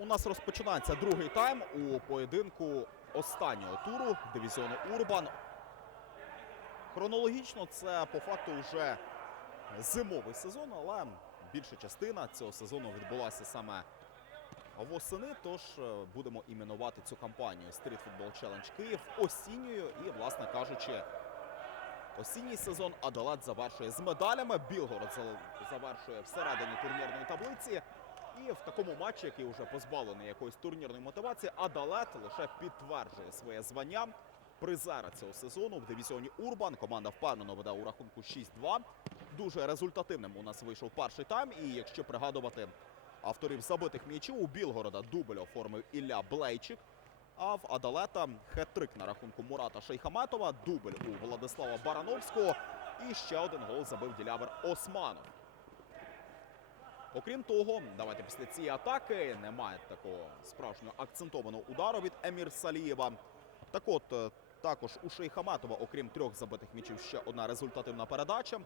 У нас розпочинається другий тайм у поєдинку останнього туру дивізіону Урбан. Хронологічно це по факту вже зимовий сезон, але більша частина цього сезону відбулася саме восени. Тож е, будемо іменувати цю кампанію Street Football Challenge Київ осінньою і, власне кажучи, осінній сезон Адалат завершує з медалями. Білгород завершує всередині турнірної таблиці. В такому матчі, який вже позбавлений якоїсь турнірної мотивації, Адалет лише підтверджує своє звання призера цього сезону в дивізіоні Урбан. Команда впевнено веде у рахунку 6-2. Дуже результативним у нас вийшов перший тайм. І якщо пригадувати авторів забитих м'ячів, у Білгорода дубль оформив Ілля Блейчик. А в Адалета хет-трик на рахунку Мурата Шейхаметова, дубль у Владислава Барановського. І ще один гол забив ділявер Османов. Окрім того, давайте після цієї атаки немає такого справжнього акцентованого удару від Емір Салієва. Так от, е, також у Шейхаматова, окрім трьох забитих м'ячів, ще одна результативна передача.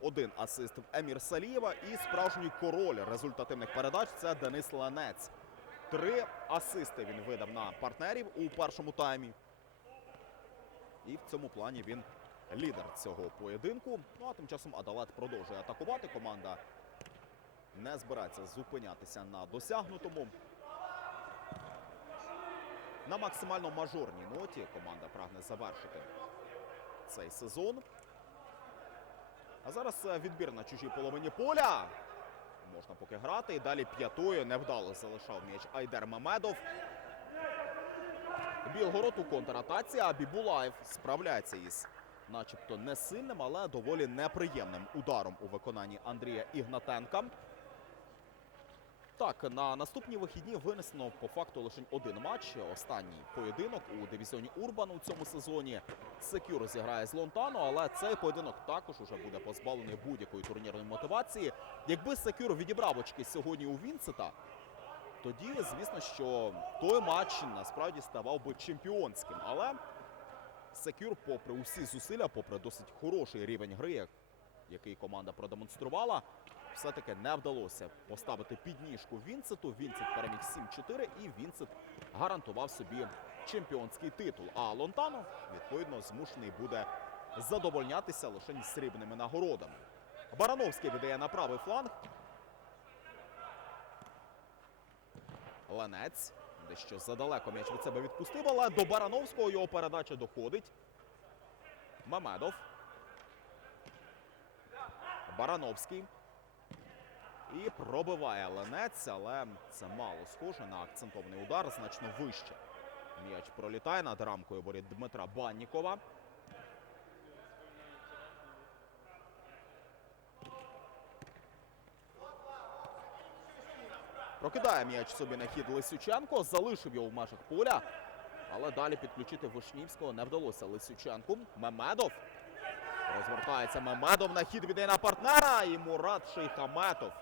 Один асист в Емір Салієва і справжній король результативних передач це Денис Ланець. Три асисти він видав на партнерів у першому таймі. І в цьому плані він лідер цього поєдинку. Ну а тим часом Адалет продовжує атакувати. Команда не збирається зупинятися на досягнутому. На максимально мажорній ноті команда прагне завершити цей сезон. А зараз е, відбір на чужій половині поля. Можна поки грати. І далі п'ятою невдало залишав м'яч Айдер Мамедов. Білгород у контратаці, а Бібулаєв справляється із начебто не сильним, але доволі неприємним ударом у виконанні Андрія Ігнатенка. Так, на наступні вихідні винесено по факту лише один матч. Останній поєдинок у дивізіоні Урбан у цьому сезоні. Секюр зіграє з Лонтано, але цей поєдинок також уже буде позбавлений будь-якої турнірної мотивації. Якби Секюр відібрав очки сьогодні у Вінцета, тоді, звісно, що той матч насправді ставав би чемпіонським. Але Секюр, попри усі зусилля, попри досить хороший рівень гри, який команда продемонструвала, все-таки не вдалося поставити підніжку Вінцету. Вінцет переміг 7-4 і Вінцет гарантував собі чемпіонський титул. А Лонтано, відповідно, змушений буде задовольнятися лише срібними нагородами. Барановський віддає на правий фланг. Ленець. Дещо задалеко м'яч від себе відпустив, але до Барановського його передача доходить. Мамедов. Барановський. І пробиває Ленець, але це мало схоже на акцентований удар, значно вище. М'яч пролітає над рамкою воріт Дмитра Баннікова. Прокидає м'яч собі на хід Лисюченко, залишив його в межах поля. Але далі підключити Вишнівського не вдалося Лисюченку. Мемедов. Розвертається Мемедов на хід віддає на партнера. І Мурат Шейхаметов.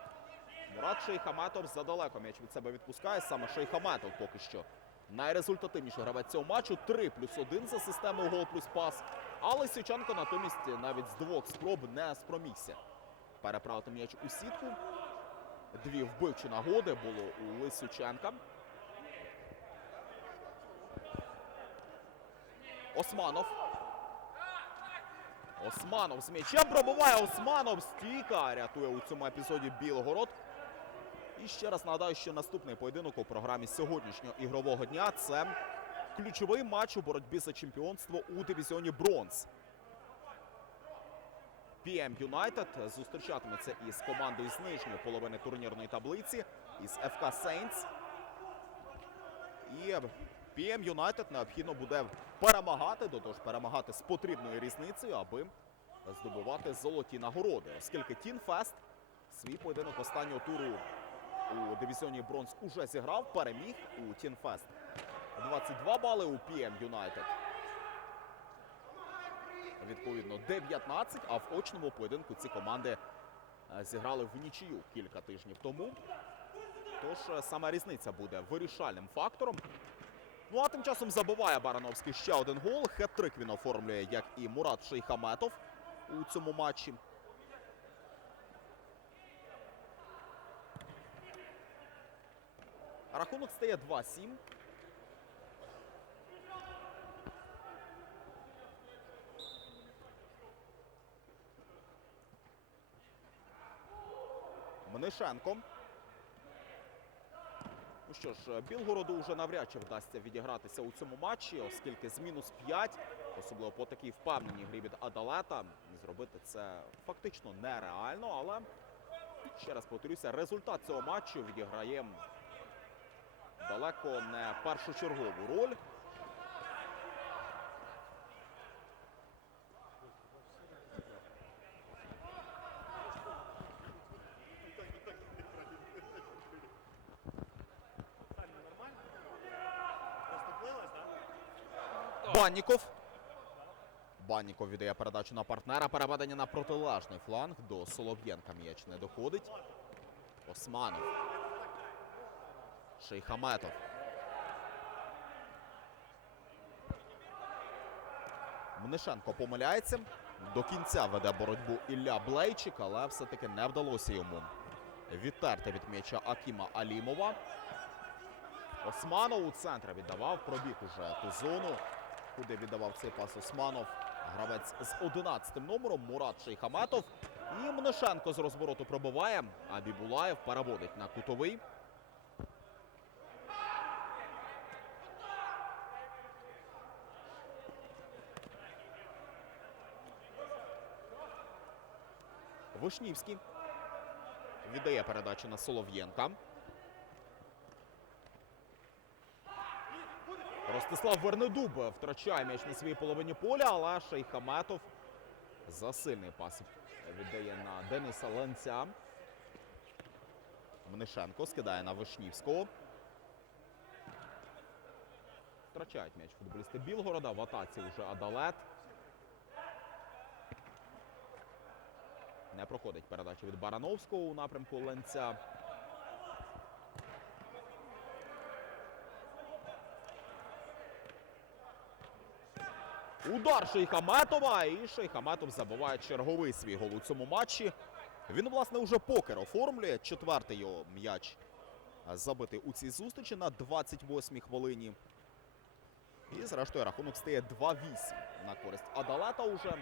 Мурат Шейхаметов задалеко м'яч від себе відпускає. Саме Шейхаметов поки що найрезультативніший гравець цього матчу. 3 плюс 1 за системою гол плюс пас. А Лисюченко натомість навіть з двох спроб не спромігся переправити м'яч у сітку. Дві вбивчі нагоди було у Лисюченка. Османов. Османов з м'ячем пробиває Османов. Стійка рятує у цьому епізоді Білгород. І ще раз нагадаю, що наступний поєдинок у програмі сьогоднішнього ігрового дня це ключовий матч у боротьбі за чемпіонство у дивізіоні Бронз. PM Юнайтед зустрічатиметься із командою з нижньої половини турнірної таблиці із ФК Saints. І PM Юнайтед необхідно буде перемагати, до того ж перемагати з потрібною різницею, аби здобувати золоті нагороди. Оскільки Тінфест свій поєдинок останнього туру у дивізіоні Бронз уже зіграв, переміг у Тінфест. 22 бали у PM Юнайтед. Відповідно, 19, а в очному поєдинку ці команди е, зіграли в нічию кілька тижнів тому. Тож е, саме різниця буде вирішальним фактором. Ну а тим часом забиває Барановський ще один гол. Хет-трик він оформлює, як і Мурат Шейхаметов у цьому матчі. Рахунок стає 2-7. Мнишенко. Ну що ж, Білгороду вже навряд чи вдасться відігратися у цьому матчі, оскільки з мінус 5, особливо по такій впевненій грі від Адалета, зробити це фактично нереально. Але ще раз повторюся, результат цього матчу відіграє далеко не першочергову роль. Банніков. Банніков віддає передачу на партнера. Переведення на протилежний фланг. До Солов'єнка м'яч не доходить. Османов. Шейхаметов. Мнишенко помиляється. До кінця веде боротьбу Ілля Блейчик, але все-таки не вдалося йому відтерти від м'яча Акіма Алімова. Османов у центрі віддавав, пробіг уже ту зону, куди віддавав цей пас Османов. Гравець з 11-м номером Мурат Шейхаметов. І Мнишенко з розвороту пробиває, а Бібулаєв переводить на кутовий. Вишнівський віддає передачу на Солов'єнка. Ростислав Вернедуб втрачає м'яч на своїй половині поля, але Шейхаметов за сильний пас віддає на Дениса Ленця. Мнишенко скидає на Вишнівського. Втрачають м'яч футболісти Білгорода. В атаці вже Адалет. Проходить передача від Барановського у напрямку Ленця. Удар Шейхаметова. І Шейхаметов забиває черговий свій гол у цьому матчі. Він, власне, уже покер оформлює. Четвертий його м'яч забитий у цій зустрічі на 28-й хвилині. І, зрештою, рахунок стає 2-8 на користь Адалета уже.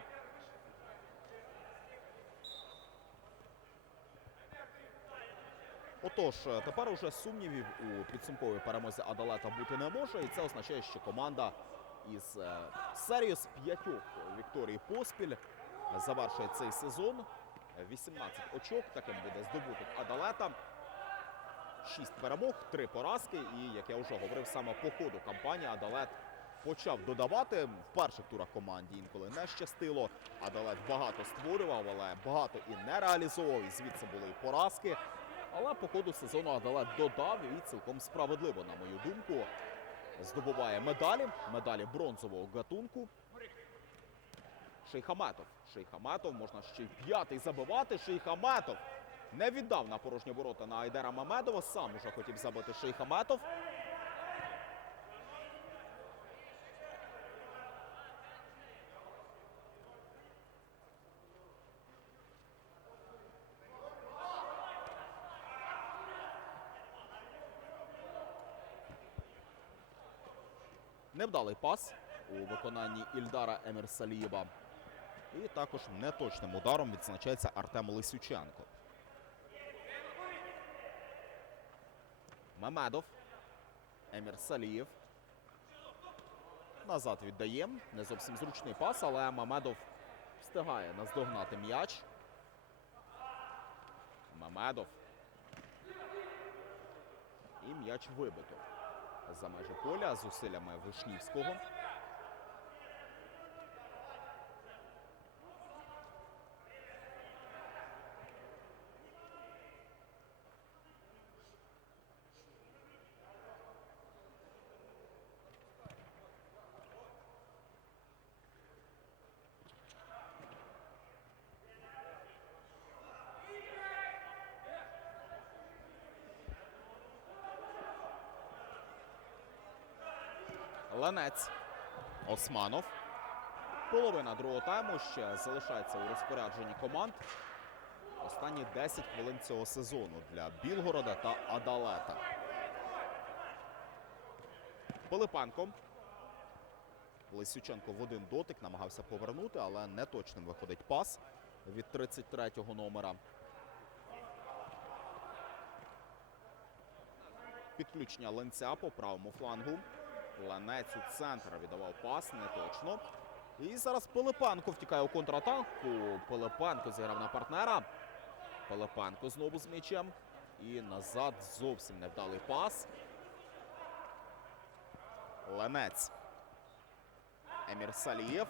Отож, е, тепер уже сумнівів у підсумковій перемозі Адалета бути не може, і це означає, що команда із е, серією з п'ятьох вікторій поспіль завершує цей сезон. 18 очок таким буде здобуток Адалета. 6 перемог, 3 поразки. І, як я вже говорив, саме по ходу кампанії Адалет почав додавати. В перших турах команді інколи не щастило. Адалет багато створював, але багато і не реалізовував. І звідси були і поразки. Але по ходу сезону Адалет додав і цілком справедливо, на мою думку, здобуває медалі, медалі бронзового гатунку. Шейхаметов. Шейхаметов можна ще й п'ятий забивати. Шейхаметов не віддав на порожні ворота на Айдера Мамедова. Сам уже хотів забити Шейхаметов. Невдалий пас у виконанні Ільдара Емірсалієва. І також неточним ударом відзначається Артем Лисюченко. Мамедов. Емір Салієв. Назад віддає. Не зовсім зручний пас, але Мамедов встигає наздогнати м'яч. Мамедов. І м'яч вибито за межі поля зусиллями Вишнівського. Ланець. Османов. Половина другого тайму ще залишається у розпорядженні команд. Останні 10 хвилин цього сезону для Білгорода та Адалета. Пилипенко. Лисюченко в один дотик намагався повернути, але неточним виходить пас від 33-го номера. Підключення Ленця по правому флангу. Ленець у центр віддавав пас, неточно. І зараз Пилипенко втікає у контратаку. Пилипенко зіграв на партнера. Пилипенко знову з м'ячем. І назад зовсім невдалий пас. Ленець. Емір Салієв.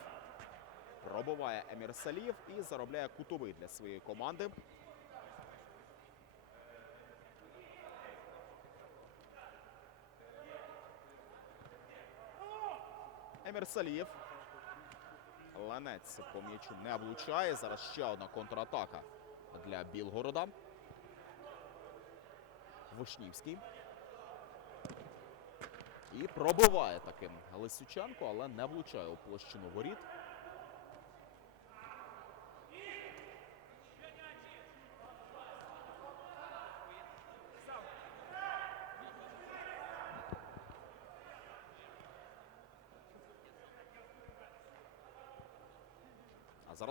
Пробиває Емір Салієв і заробляє кутовий для своєї команди. Емір Салієв. Ленець по м'ячу не влучає. Зараз ще одна контратака для Білгорода. Вишнівський. І пробиває таким Лисюченко, але не влучає у площину воріт.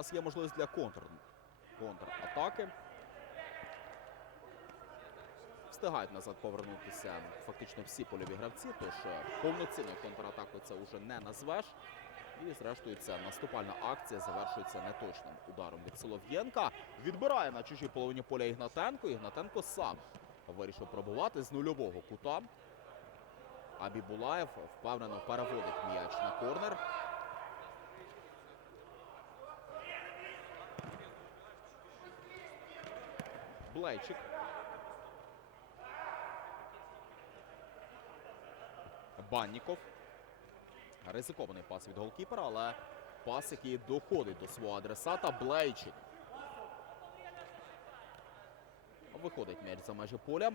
Зараз є можливість для контр... контратаки. Встигають назад повернутися фактично всі польові гравці, тож е, повноцінну контратаку це вже не назвеш. І зрештою ця наступальна акція завершується неточним ударом від Солов'єнка. Відбирає на чужій половині поля Ігнатенко. Ігнатенко сам вирішив пробувати з нульового кута. А Бібулаєв впевнено переводить м'яч на корнер. Блейчик. Банніков. Ризикований пас від голкіпера, але пас, який доходить до свого адресата. Блейчик. Виходить м'яч за межі поля.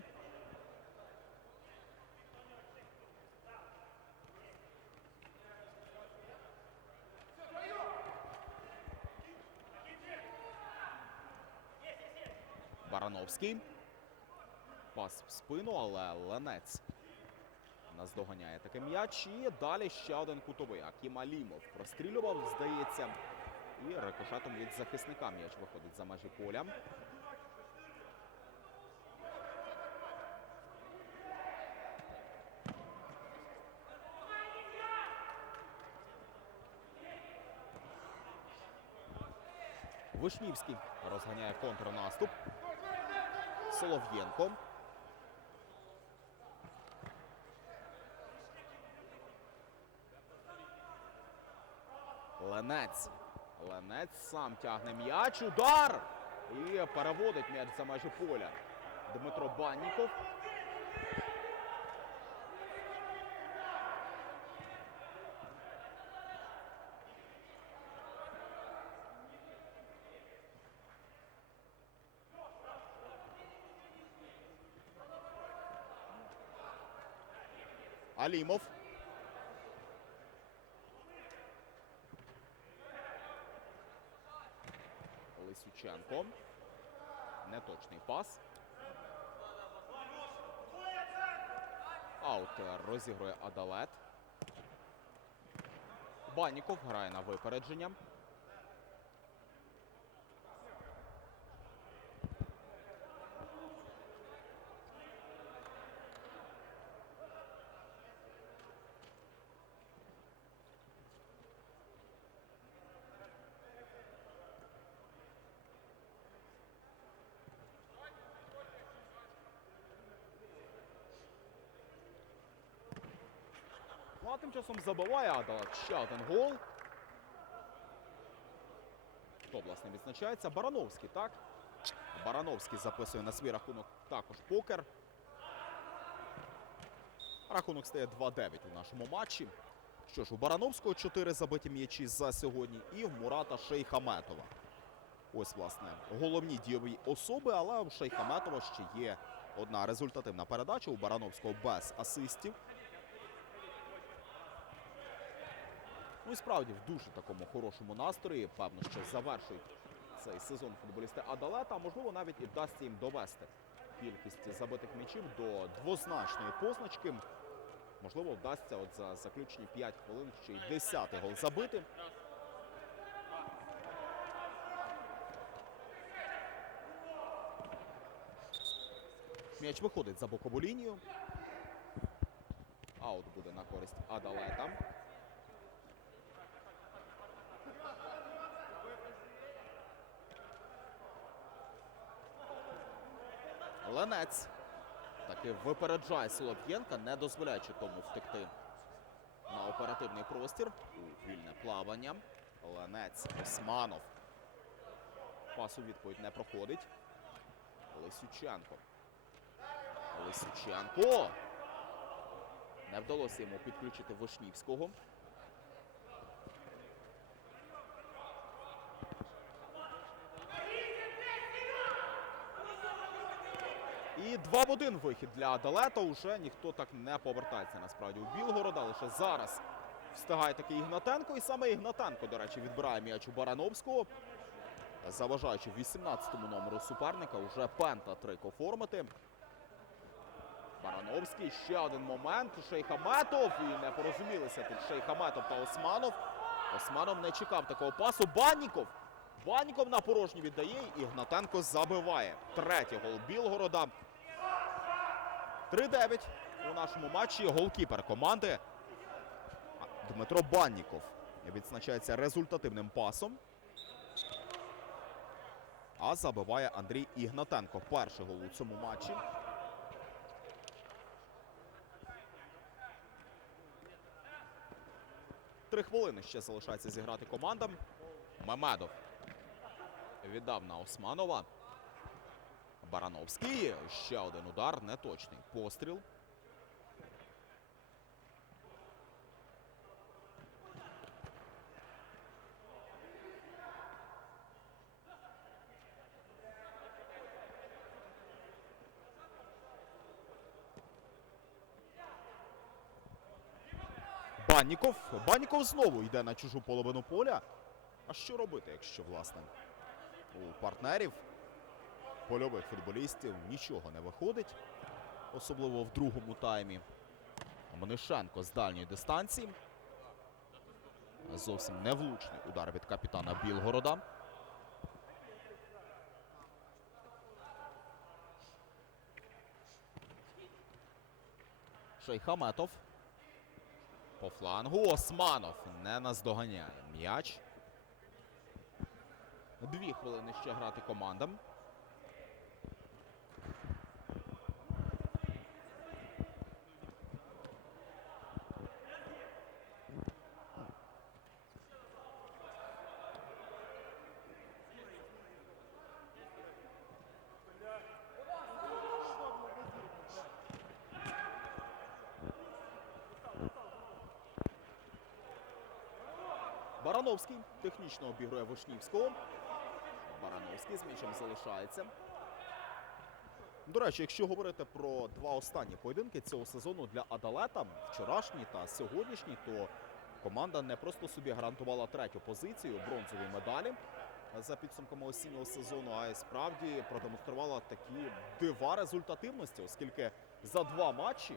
Барановський. Пас в спину, але Ленець наздоганяє таке м'яч. І далі ще один кутовий. Акім Алімов прострілював, здається. І рикошетом від захисника м'яч виходить за межі поля. Вишнівський розганяє контрнаступ. Солов'єнко. Ленець. Ленець сам тягне м'яч. Удар! І переводить м'яч за межі поля. Дмитро Банніков. Алімов. Лисюченко. Неточний пас. Аут розігрує Адалет. Баніков грає на випередження. Тим часом забиває Адалет ще один гол. Хто, власне, відзначається? Барановський, так? Барановський записує на свій рахунок також покер. Рахунок стає 2-9 у нашому матчі. Що ж, у Барановського 4 забиті м'ячі за сьогодні і в Мурата Шейхаметова. Ось, власне, головні дієві особи, але у Шейхаметова ще є одна результативна передача. У Барановського без асистів. Ну і справді в дуже такому хорошому настрої. Певно, що завершують цей сезон футболісти Адалета. А можливо, навіть і вдасться їм довести кількість забитих м'ячів до двозначної позначки. Можливо, вдасться от за заключні 5 хвилин ще й 10-й гол забити. М'яч виходить за бокову лінію. Аут буде на користь Адалета. Ленець таки випереджає Солов'єнка, не дозволяючи тому втекти на оперативний простір. У вільне плавання. Ленець Османов. Пас у відповідь не проходить. Лисюченко. Лисюченко. Не вдалося йому підключити Вишнівського. І 2 в 1 вихід для Адалета. Уже ніхто так не повертається насправді у Білгорода. Лише зараз встигає такий Ігнатенко. І саме Ігнатенко, до речі, відбирає м'яч у Барановського. Заважаючи 18-му номеру суперника, уже пента трик оформити. Барановський, ще один момент. Шейхаметов. І не порозумілися тут Шейхаметов та Османов. Османов не чекав такого пасу. Банніков. Банніков на порожній віддає. І Ігнатенко забиває. Третій гол Білгорода. 3-9 у нашому матчі. Голкіпер команди Дмитро Банніков відзначається результативним пасом. А забиває Андрій Ігнатенко. Перший гол у цьому матчі. Три хвилини ще залишається зіграти командам. Мемедов віддав на Османова. Барановський. Ще один удар. Неточний постріл. Банніков. Банніков знову йде на чужу половину поля. А що робити, якщо, власне, у партнерів польових футболістів нічого не виходить, особливо в другому таймі. Мнишенко з дальньої дистанції. Зовсім невлучний удар від капітана Білгорода. Шейхаметов. По флангу Османов не наздоганяє м'яч. Дві хвилини ще грати командам. Барановський технічно обігрує Вишнівського. Барановський з м'ячем залишається. До речі, якщо говорити про два останні поєдинки цього сезону для Адалета, вчорашній та сьогоднішній, то команда не просто собі гарантувала третю позицію бронзові медалі за підсумками осіннього сезону, а й справді продемонструвала такі дива результативності, оскільки за два матчі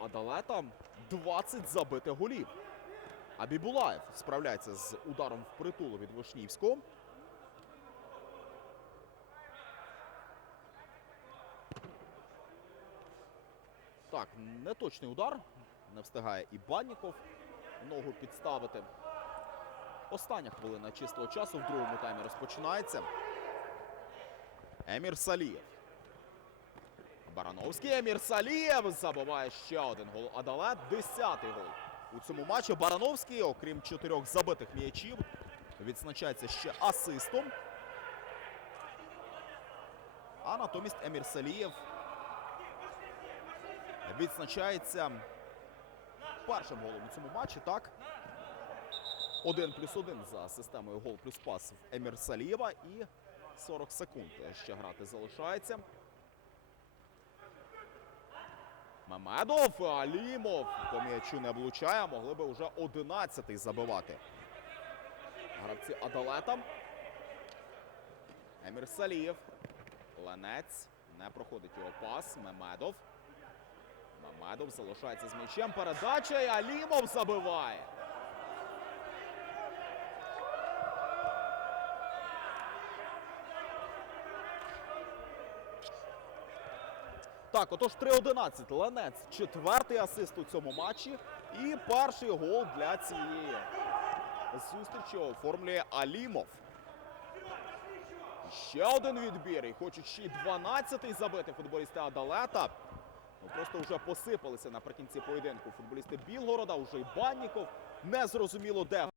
у Адалета 20 забитих голів. А Бібулаєв справляється з ударом в притулу від Вишнівського. Так, неточний удар. Не встигає і Банніков ногу підставити. Остання хвилина чистого часу в другому таймі розпочинається. Емір Салієв. Барановський Емір Салієв забиває ще один гол. Адалет. Десятий гол у цьому матчі. Барановський, окрім чотирьох забитих м'ячів, відзначається ще асистом. А натомість Емір Салієв відзначається першим голом у цьому матчі. Так. Один плюс один за системою гол плюс пас Емір Салієва. І 40 секунд ще грати залишається. Мамедов, Алімов по м'ячу не влучає, могли би вже 11-й забивати. Гравці Адалета. Емір Салієв. Ленець. Не проходить його пас. Мемедов. Мемедов залишається з м'ячем. Передача і Алімов забиває. Так, отож 3-11. Ленець. Четвертий асист у цьому матчі. І перший гол для цієї зустрічі оформлює Алімов. Ще один відбір. І хочуть ще й 12-й забити футболісти Адалета. Ну, просто вже посипалися наприкінці поєдинку футболісти Білгорода, уже й Банніков. Незрозуміло де